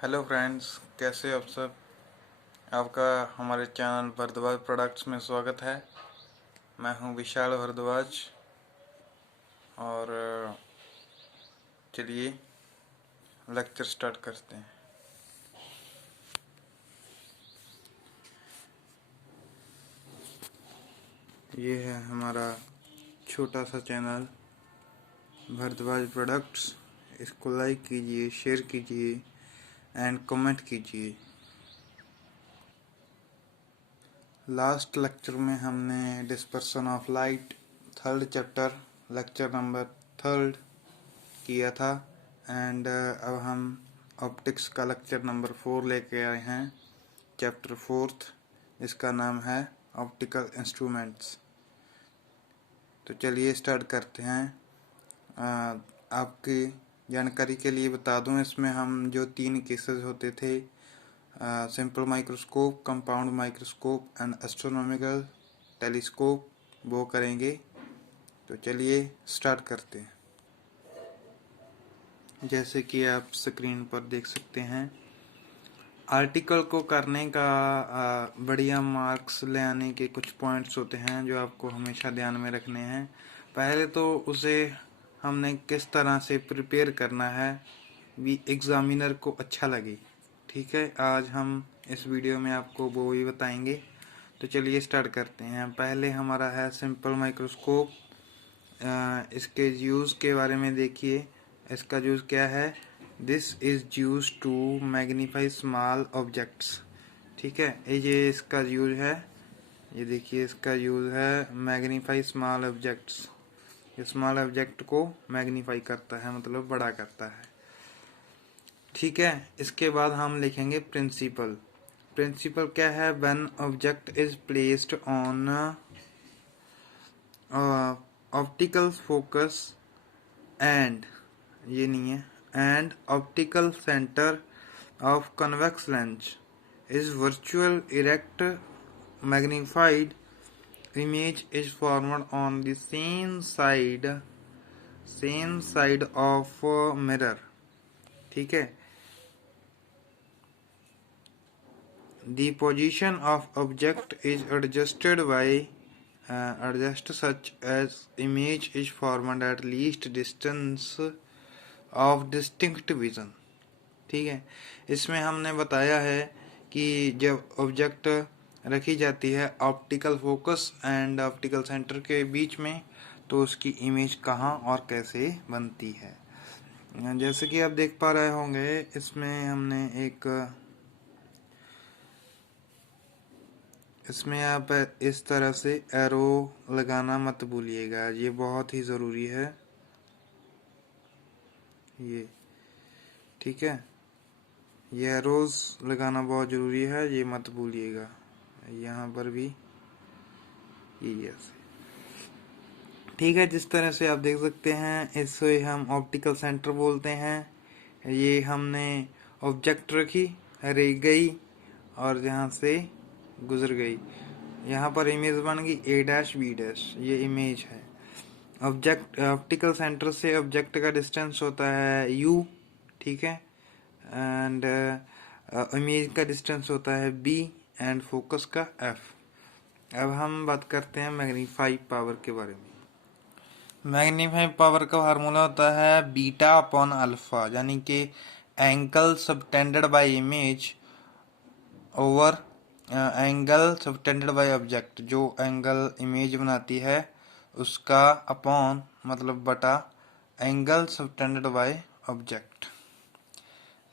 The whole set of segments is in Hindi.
हेलो फ्रेंड्स, कैसे हो आप सब। आपका हमारे चैनल भारद्वाज प्रोडक्ट्स में स्वागत है। मैं हूं विशाल भारद्वाज और चलिए लेक्चर स्टार्ट करते हैं। ये है हमारा छोटा सा चैनल भारद्वाज प्रोडक्ट्स। इसको लाइक कीजिए, शेयर कीजिए एंड कमेंट कीजिए। लास्ट लेक्चर में हमने dispersion of light third chapter lecture number 3 किया था एंड अब हम ऑप्टिक्स का लेक्चर नंबर 4 लेके आए हैं, चैप्टर 4। इसका नाम है ऑप्टिकल इंस्ट्रूमेंट्स। तो चलिए स्टार्ट करते हैं। आपकी जानकारी के लिए बता दूं, इसमें हम जो 3 केसेस होते थे, simple microscope, compound microscope and astronomical telescope, वो करेंगे। तो चलिए स्टार्ट करते हैं। जैसे कि आप स्क्रीन पर देख सकते हैं, आर्टिकल को करने का बढ़िया मार्क्स ले आने के कुछ पॉइंट्स होते हैं जो आपको हमेशा ध्यान में रखने हैं। पहले तो उसे हमने किस तरह से प्रिपेयर करना है भी एग्जामिनर को अच्छा लगे। ठीक है, आज हम इस वीडियो में आपको वो ही बताएंगे। तो चलिए स्टार्ट करते हैं। पहले हमारा है सिंपल माइक्रोस्कोप। इसके यूज़ के बारे में देखिए। इसका यूज़ क्या है? This is use to magnify small objects. ठीक है, ये इसका यूज है। ये देखिए, इसका यूज है मैग्नीफाई स्मॉल ऑब्जेक्ट्स। ये स्मॉल ऑब्जेक्ट को मैग्नीफाई करता है, मतलब बड़ा करता है। ठीक है, इसके बाद हम लिखेंगे प्रिंसिपल। प्रिंसिपल क्या है? When object is placed on optical focus and, ये नहीं है, and optical centre of convex lens is virtual erect magnified image is formed on the same side of mirror. ठीक है, the position of object is adjusted by adjust such as image is formed at least distance of distinct vision. ठीक है, इसमें हमने बताया है कि जब ऑब्जेक्ट रखी जाती है optical focus and optical centre के बीच में, तो उसकी इमेज कहाँ और कैसे बनती है। जैसे कि आप देख पा रहे होंगे, इसमें आप इस तरह से एरो लगाना मत भूलिएगा, ये बहुत ही ज़रूरी है। ये ठीक है, ये एरोज लगाना बहुत ज़रूरी है, ये मत भूलिएगा। यहाँ पर भी ये ऐसे। ठीक है, जिस तरह से आप देख सकते हैं, इसे हम ऑप्टिकल सेंटर बोलते हैं। ये हमने ऑब्जेक्ट रखी, रह गई और यहाँ से गुजर गई, यहाँ पर इमेज बन गई A डैश B डैश, ये इमेज है। ऑब्जेक्ट ऑप्टिकल सेंटर से ऑब्जेक्ट का डिस्टेंस होता है U। ठीक है, एंड इमेज का डिस्टेंस होता है B एंड फोकस का F। अब हम बात करते हैं मैग्नीफाई पावर के बारे में। मैग्नीफाई पावर का फार्मूला होता है बीटा अपॉन अल्फा, यानी कि angle subtended bye image over angle subtended by object. जो एंगल इमेज बनाती है उसका अपॉन, मतलब बटा, एंगल सबटेंडेड बाय ऑब्जेक्ट।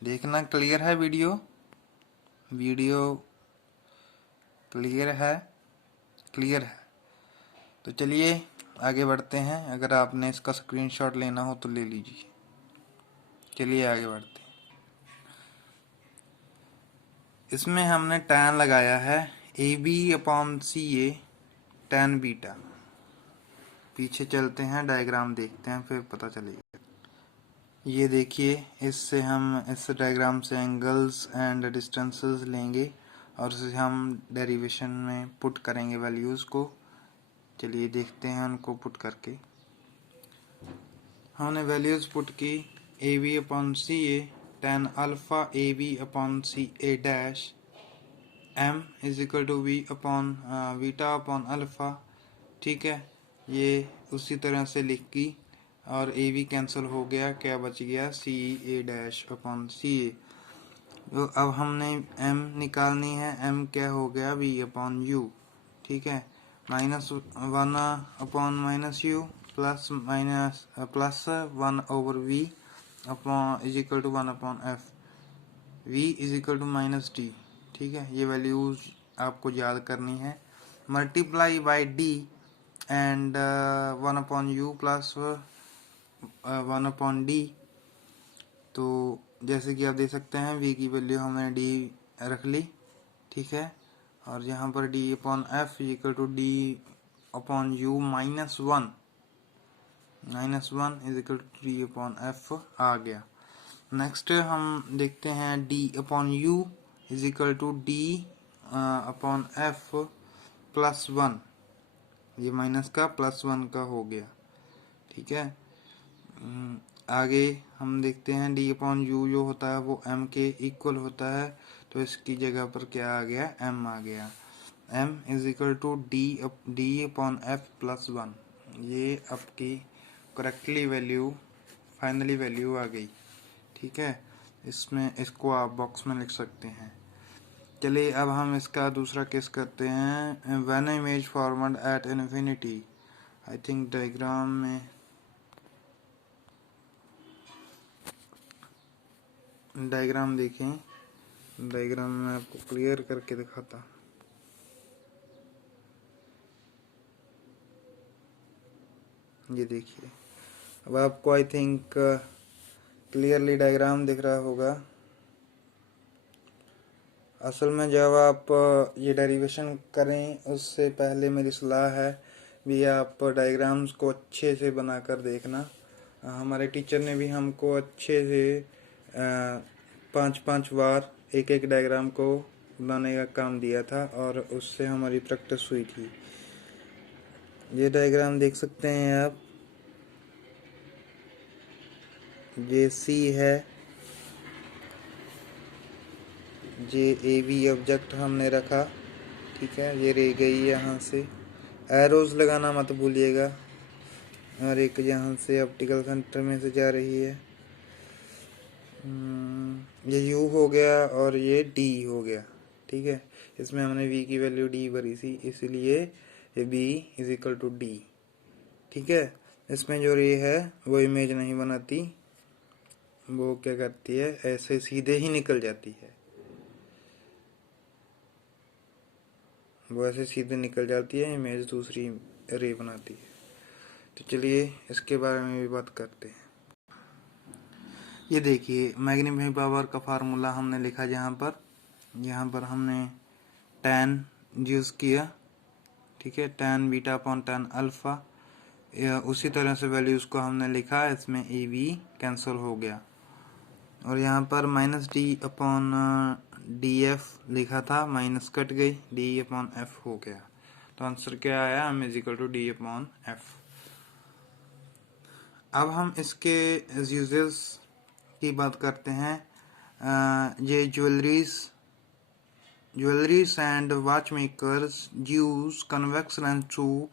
देखना क्लियर है? वीडियो क्लियर है? क्लियर है। तो चलिए आगे बढ़ते हैं। अगर आपने इसका स्क्रीनशॉट लेना हो तो ले लीजिए। चलिए आगे बढ़ते हैं। इसमें हमने tan लगाया है AB/CA tan बीटा। पीछे चलते हैं, डायग्राम देखते हैं, फिर पता चलेगा। ये देखिए, इससे हम इस डायग्राम से एंगल्स एंड डिस्टेंसेस लेंगे और उसे हम डेरिवेशन में पुट करेंगे वैल्यूज़ को। चलिए देखते हैं उनको पुट करके। हमने वैल्यूज़ पुट की AB/CA tan alpha A B upon C A dash m is equal to v upon beta upon alpha. ठीक है, ये उसी तरह से लिख की और ए बी कैंसिल हो गया, क्या बच गया सी ए डैश अपॉन सी ए। तो अब हमने m निकालनी है, m क्या हो गया v अपॉन u। ठीक है, -1 upon minus U plus +1 over v upon is equal to 1 upon f, v is equal to -d। ठीक है, ये वैल्यूज आपको याद करनी है। Multiply by d and 1 upon U plus 1 upon D. तो जैसे कि आप देख सकते हैं v की वैल्यू हमने d रख ली। ठीक है, और यहाँ पर d upon f equal to d upon u -1 is equal to d upon f आ गया। नेक्स्ट हम देखते हैं d upon u is equal to d upon F +1, ये माइनस का +1 का हो गया। ठीक है, आगे हम देखते हैं d अपॉन यू जो होता है वो m के इक्वल होता है, तो इसकी जगह पर क्या आ गया, m आ गया। m is equal to d upon F +1, ये आपकी करेक्टली वैल्यू फाइनली वैल्यू आ गई। ठीक है, इसमें इसको आप बॉक्स में लिख सकते हैं। चलिए अब हम इसका दूसरा केस करते हैं। When image formed at infinity, I think diagram में डायग्राम देखें, डायग्राम में आपको क्लियर करके दिखाता। ये देखिए, अब आपको आई थिंक क्लियरली डायग्राम दिख रहा होगा। असल में जब आप ये डेरिवेशन करें उससे पहले मेरी सलाह है भी आप डायग्राम्स को अच्छे से बनाकर देखना। हमारे टीचर ने भी हमको अच्छे से 5-5 बार एक डायग्राम को बनाने का काम दिया था और उससे हमारी प्रैक्टिस हुई थी। ये डायग्राम देख सकते हैं आप, ये सी है, ये ए बी ऑब्जेक्ट हमने रखा। ठीक है, ये रह गई यहाँ से, एरोज लगाना मत भूलिएगा, और एक यहाँ से ऑप्टिकल सेंटर में से जा रही है। ये U हो गया और ये D हो गया। ठीक है, इसमें हमने V की वैल्यू D भरी थी, इसलिए ये B is equal to D। ठीक है, इसमें जो रे है वो इमेज नहीं बनाती, वो क्या करती है, ऐसे सीधे ही निकल जाती है, वो ऐसे सीधे निकल जाती है, इमेज दूसरी रे बनाती है। तो चलिए इसके बारे में भी बात करते हैं। ये देखिए, मैग्नीफाइंग पावर का फार्मूला हमने लिखा, यहाँ पर हमने tan यूज़ किया। ठीक है, tan beta upon tan alpha, उसी तरह से वैल्यूज को हमने लिखा, इसमें ए बी कैंसिल हो गया, और यहाँ पर -d अपॉन डी एफ लिखा था, माइनस कट गई, d अपॉन एफ हो गया। तो आंसर क्या आया, m is equal to d upon F. अब हम इसके यूजेस की बात करते हैं। ये jewelleries and watch makers use convex lens to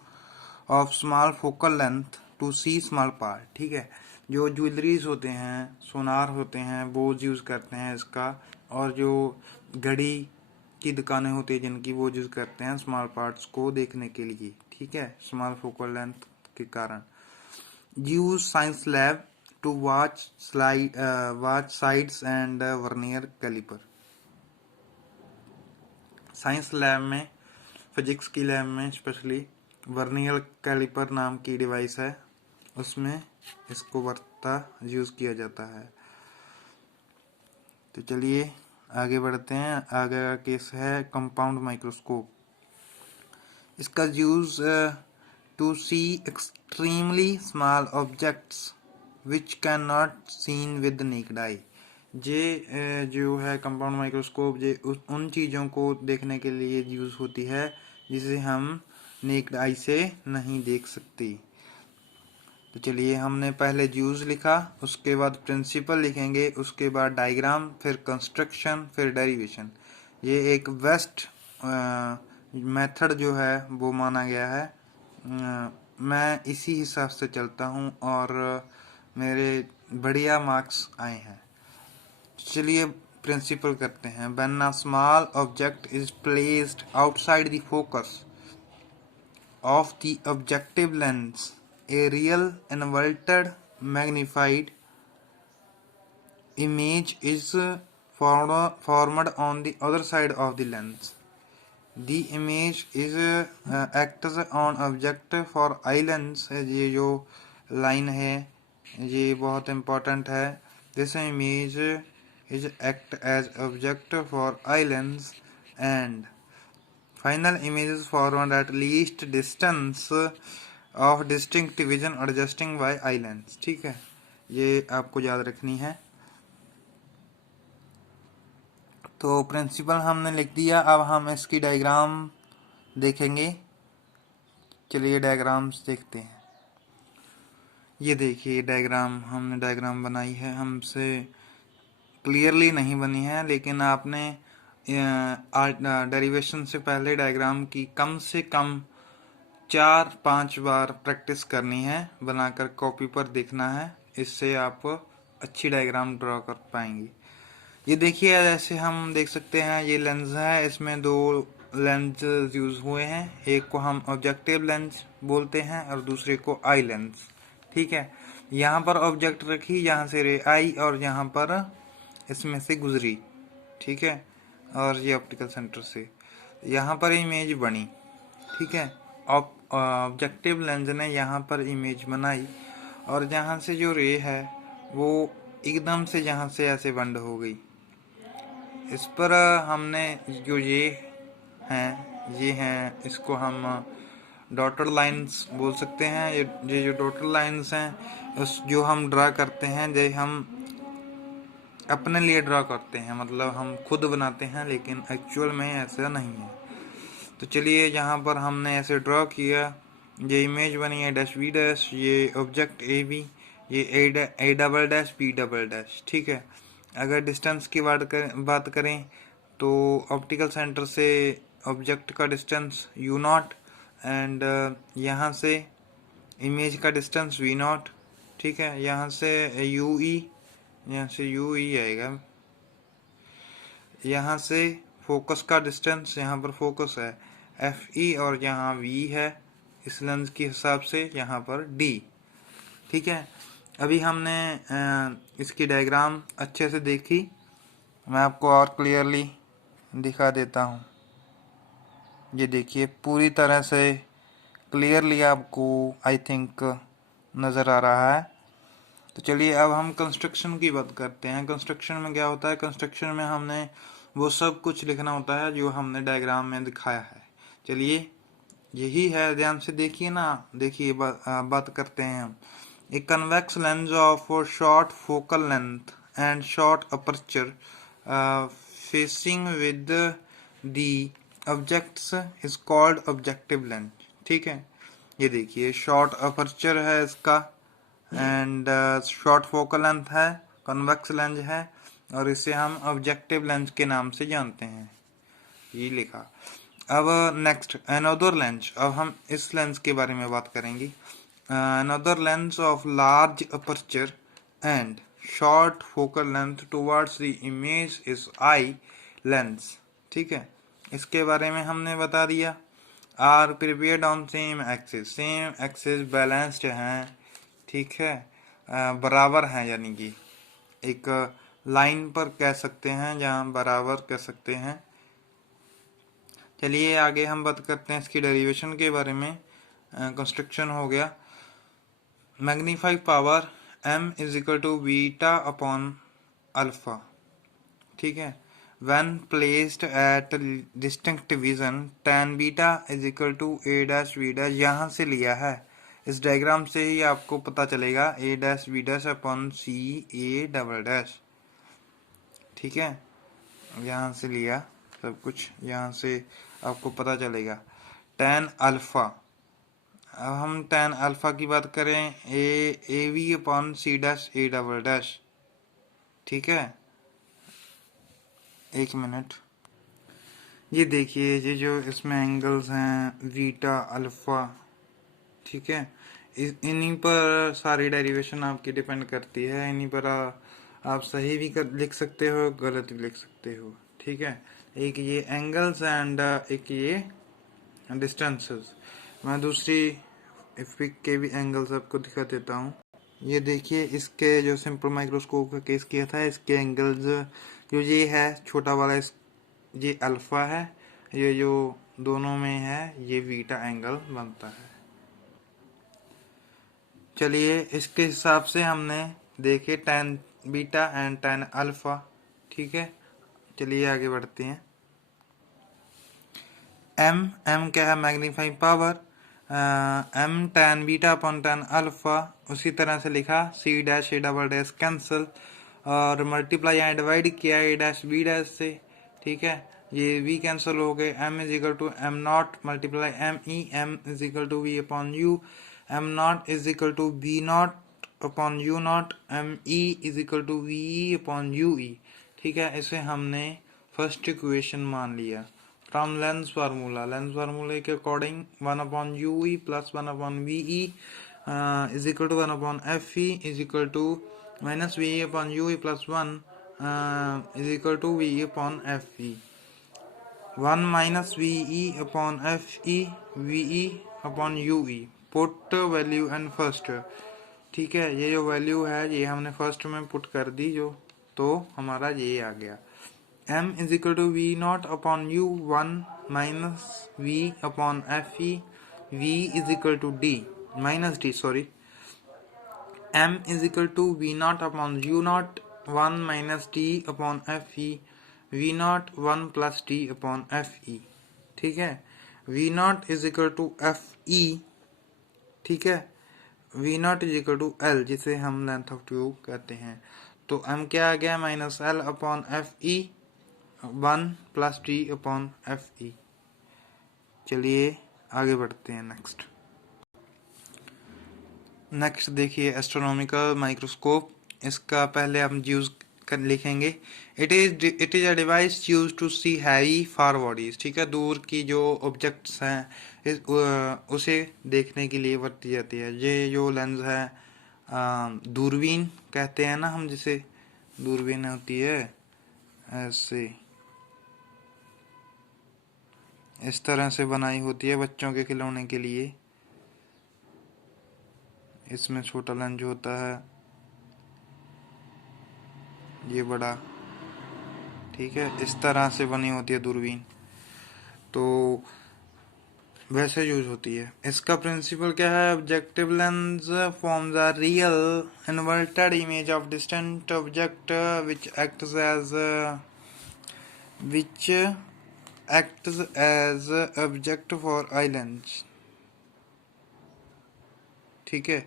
of small focal length to see small part. ठीक है, जो ज्वेलरीज होते हैं, सोनार होते हैं, वो यूज़ करते हैं इसका, और जो घड़ी की दुकानें होती है जिनकी, वो यूज़ करते हैं स्मॉल पार्ट्स को देखने के लिए। ठीक है, स्मॉल फोकल लेंथ के कारण। Use science lab to watch sides and vernier calliper. Science lab में, फिजिक्स की लैब में स्पेशली वर्नियर कैलिपर नाम की डिवाइस है, उसमें इसको यूज़ किया जाता है। तो चलिए आगे बढ़ते हैं। आगे का केस है कंपाउंड माइक्रोस्कोप। इसका use to see extremely small objects which can not seen with naked eye. ये जो है कंपाउंड माइक्रोस्कोप, ये उन चीज़ों को देखने के लिए यूज़ होती है जिसे हम नेक्ड आई से नहीं देख सकती। तो चलिए, हमने पहले यूज लिखा, उसके बाद प्रिंसिपल लिखेंगे, उसके बाद डायग्राम, फिर कंस्ट्रक्शन, फिर डेरिवेशन। ये एक बेस्ट मेथड जो है वो माना गया है। मैं इसी हिसाब से चलता हूँ और मेरे बढ़िया मार्क्स आए हैं। चलिए प्रिंसिपल करते हैं। When a small object is placed outside the focus of the objective lens, a real inverted magnified image is formed on the other side of the lens. The image is acts on object for eye lens। ये जो लाइन है ये बहुत important है। This image is act as object for eye lens and final image is formed at least distance of distinct vision adjusting by eye lens। ठीक है, ये आपको याद रखनी है। तो प्रिंसिपल हमने लिख दिया, अब हम इसकी डायग्राम देखेंगे। चलिए डायग्राम्स देखते हैं। ये देखिए डायग्राम, हमने डायग्राम बनाई है, हमसे क्लियरली नहीं बनी है, लेकिन आपने डेरिवेशन से पहले डायग्राम की कम से कम 4-5 बार प्रैक्टिस करनी है, बनाकर कॉपी पर देखना है। इससे आप अच्छी डायग्राम ड्रॉ कर पाएंगे। ये देखिए, ऐसे हम देख सकते हैं, ये लेंस है, इसमें 2 लेंस यूज हुए हैं। एक को हम ऑब्जेक्टिव लेंस बोलते हैं और दूसरे को आई लेंस। ठीक है, यहाँ पर ऑब्जेक्ट रखी, यहाँ से रे आई और यहाँ पर इसमें से गुजरी। ठीक है, और ये ऑप्टिकल सेंटर से यहाँ पर इमेज बनी। ठीक है, ऑब्जेक्टिव लेंस ने यहाँ पर इमेज बनाई और जहाँ से जो रे है वो एकदम से यहाँ से ऐसे बंद हो गई। इस पर हमने जो ये हैं इसको हम डॉटेड लाइंस बोल सकते हैं। ये जो डॉटेड लाइंस हैं उस जो हम ड्रा करते हैं, जो हम अपने लिए ड्रा करते हैं, मतलब हम खुद बनाते हैं, लेकिन एक्चुअल में ऐसा नहीं है। तो चलिए, यहाँ पर हमने ऐसे ड्रॉ किया, ये इमेज बनी है डैश बी डैश, ये ऑब्जेक्ट ए बी, ये A double dash B double dash. ठीक है, अगर डिस्टेंस की बात करें तो ऑप्टिकल सेंटर से ऑब्जेक्ट का डिस्टेंस यू नॉट एंड यहाँ से इमेज का डिस्टेंस वी नॉट। ठीक है, यहाँ से यू ई, यहाँ से यू ई आएगा, यहाँ से फोकस का डिस्टेंस, यहाँ पर फोकस है एफ ई और यहाँ वी है इस लेंस के हिसाब से, यहाँ पर डी। ठीक है, अभी हमने इसकी डायग्राम अच्छे से देखी, मैं आपको और क्लियरली दिखा देता हूँ। ये देखिए, पूरी तरह से क्लियरली आपको आई थिंक नज़र आ रहा है। तो चलिए, अब हम कंस्ट्रक्शन की बात करते हैं। कंस्ट्रक्शन में क्या होता है? कंस्ट्रक्शन में हमने वो सब कुछ लिखना होता है जो हमने डायग्राम में दिखाया है। चलिए, यही है, ध्यान से देखिए ना। देखिए, बात करते हैं हम। A convex lens of short focal length and short aperture facing with the objects is called objective lens. ठीक है, ये देखिए, शॉर्ट अपर्चर है इसका एंड शॉर्ट फोकल लेंथ है, कन्वेक्स लेंस है और इसे हम ऑब्जेक्टिव लेंस के नाम से जानते हैं। ये लिखा। अब नेक्स्ट अनदर लेंस, अब हम इस लेंस के बारे में बात करेंगे। Another lens of large aperture and short focal length towards the image is eye lens. ठीक है, इसके बारे में हमने बता दिया। Are prepared on same axis balanced हैं। ठीक है, बराबर हैं, यानी कि एक लाइन पर कह सकते हैं, जहाँ बराबर कह सकते हैं। चलिए, आगे हम बात करते हैं इसकी डेरिवेशन के बारे में। कंस्ट्रक्शन हो गया। Magnify power m is equal to beta upon alpha. ठीक है, when placed at distinct vision tan beta is equal to a dash b dash, यहाँ से लिया है। इस डायग्राम से ही आपको पता चलेगा a dash b dash upon c a double dash. ठीक है, यहाँ से लिया सब कुछ, यहाँ से आपको पता चलेगा tan अल्फा अब हम tan अल्फा की बात करें, A V upon C dash A double dash, ठीक है। एक मिनट, ये देखिए ये जो इसमें एंगल्स हैं बीटा अल्फा, ठीक है, इन्हीं पर सारी डेरिवेशन आपकी डिपेंड करती है, इन्हीं पर आप सही भी लिख सकते हो, गलत भी लिख सकते हो, ठीक है। एक ये एंगल्स एंड एक ये डिस्टेंसेस। मैं दूसरी इफिक के भी एंगल्स आपको दिखा देता हूँ। ये देखिए इसके जो सिंपल माइक्रोस्कोप का केस किया था, इसके एंगल्स जो ये है छोटा वाला, ये अल्फा है, ये जो दोनों में है ये बीटा एंगल बनता है। चलिए इसके हिसाब से हमने देखे tan beta and tan alpha, ठीक है। चलिए आगे बढ़ते हैं। m क्या है, magnifying power, m tan beta upon tan alpha, उसी तरह से लिखा, c dash a double dash cancel और मल्टीप्लाई या डिवाइड किया a डैश b डैश से, ठीक है। ये v कैंसिल हो गए, m is equal to m not multiply m is equal to v upon u, m not is equal to v not upon u not, m e is equal to v e upon u e, ठीक है। इसे हमने फर्स्ट इक्वेशन मान लिया फ्रॉम लेंस फार्मूले के according 1 upon you E plus 1 upon V E is equal to 1 upon F E is equal to minus V E upon you E plus 1 is equal to V E upon F E, 1 minus V E upon F E, V E upon you E, put value and first, ठीक है। ये जो वैल्यू है ये हमने फर्स्ट में पुट कर दी जो, तो हमारा ये आ गया m is equal to v naught upon u 1 minus v upon f e, v is equal to d minus d, sorry, m is equal to v naught upon u naught 1 minus d upon f e, v naught 1 plus d upon f e, ठीक है। v naught is equal to f e, ठीक है, v naught is equal to l जिसे हम लेंथ ऑफ ट्यूब कहते हैं, तो m क्या आ गया, minus l upon F E 1 plus T upon F E. चलिए आगे बढ़ते हैं। नेक्स्ट देखिए एस्ट्रोनॉमिकल माइक्रोस्कोप, इसका पहले हम यूज कर लिखेंगे, it is a device use to see heavy far bodies, ठीक है, दूर की जो ऑब्जेक्ट्स हैं उसे देखने के लिए बरती जाती है। ये जो लेंस है दूरबीन कहते हैं ना हम, जिसे दूरबीन होती है ऐसे इस तरह से बनाई होती है बच्चों के खिलौने के लिए, इसमें छोटा लेंस होता है, ये बड़ा, ठीक है, इस तरह से बनी होती है दूरबीन, तो वैसे यूज होती है। इसका प्रिंसिपल क्या है, objective lens forms a real inverted image of distant object which acts as object for eye lens, ठीक है,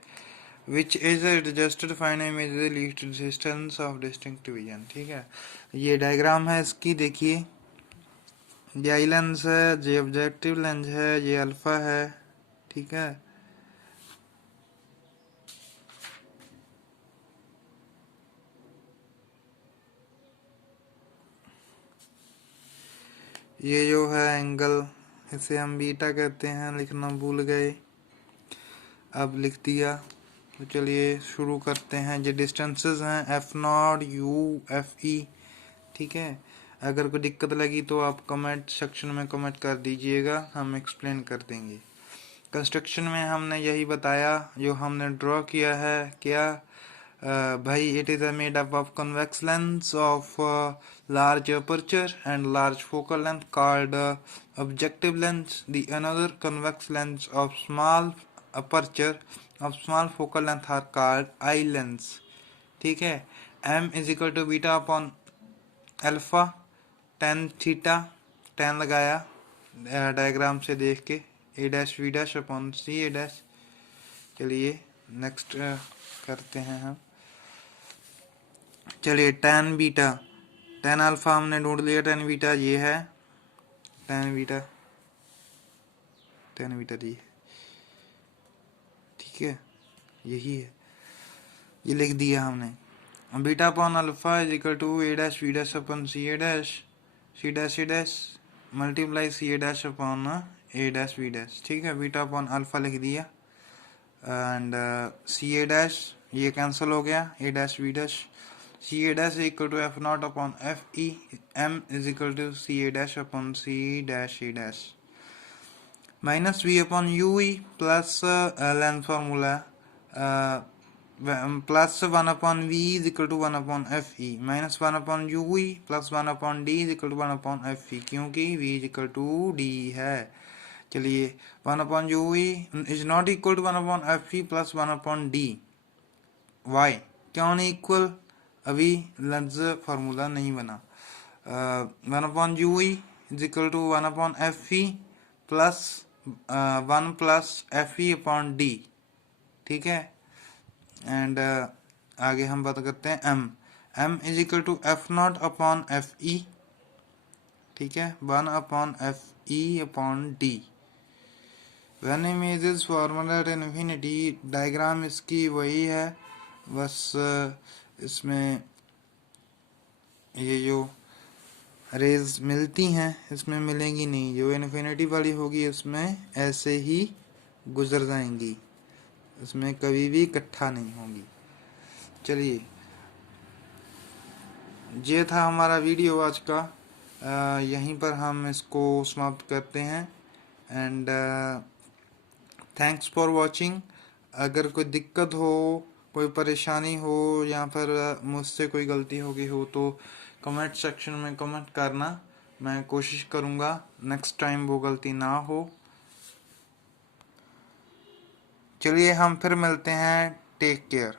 which is just to find image the least distance of distinct vision, ठीक है। ये डायग्राम है इसकी, देखिए ये आई लेंस है, ये ऑब्जेक्टिव लेंस है, ये अल्फा है, ठीक है। ये जो है एंगल, इसे हम बीटा कहते हैं, लिखना भूल गए, अब लिख दिया। तो चलिए शुरू करते हैं। ये डिस्टेंसेस हैं F not U F E, ठीक है। अगर कोई दिक्कत लगी तो आप कमेंट सेक्शन में कमेंट कर दीजिएगा, हम एक्सप्लेन कर देंगे। कंस्ट्रक्शन में हमने यही बताया जो हमने ड्रॉ किया है, क्या भाई, it is made up of convex lens of large aperture and large focal length called objective lens. The another convex lens of small aperture of small focal length are called eye lens, ठीक है। m is equal to beta upon alpha tan theta, tan लगाया डायग्राम से देख के, a dash v dash upon c a dash. चलिए नेक्स्ट करते हैं हम। चलिए tan बीटा, tan अल्फा हमने ढूंढ लिया, tan बीटा ये है, tan बीटा दी, ठीक है, यही है, ये लिख दिया हमने। Beta upon alpha is equal to a dash B dash upon c A dash c dash multiply c A dash upon a dash B dash. ठीक है, बीटा अपॉन अल्फा लिख दिया एंड सी ए डैश ये कैंसिल हो गया, a dash B dash c A dash equal to F not upon F e m is equal to c A dash upon C dash a dash minus v upon you E plus length formula plus 1 upon v is equal to 1 upon F e minus 1 upon you E plus 1 upon d is equal to 1 upon F e, क्योंकि v is equal to d है। चलिए 1 upon you E is not equal to 1 upon F E plus 1 upon d, why क्यों नहीं इक्वल, अभी लेंस फार्मूला नहीं बना। 1 upon you E is equal to 1 upon F E plus 1 plus F E upon D. ठीक है, एंड आगे हम बात करते हैं M is equal to F not upon F E. ठीक है, 1 upon F E upon D. When image is formula at infinity, diagram इसकी वही है, बस इसमें ये जो रेज मिलती हैं इसमें मिलेंगी नहीं, जो इन्फिनिटी वाली होगी उसमें ऐसे ही गुजर जाएंगी, इसमें कभी भी इकट्ठा नहीं होंगी। चलिए, ये था हमारा वीडियो आज का, यहीं पर हम इसको समाप्त करते हैं एंड थैंक्स फॉर वॉचिंग। अगर कोई दिक्कत हो, कोई परेशानी हो या फिर मुझसे कोई गलती हो गई हो तो कमेंट सेक्शन में कमेंट करना, मैं कोशिश करूँगा नेक्स्ट टाइम वो गलती ना हो। चलिए हम फिर मिलते हैं, टेक केयर।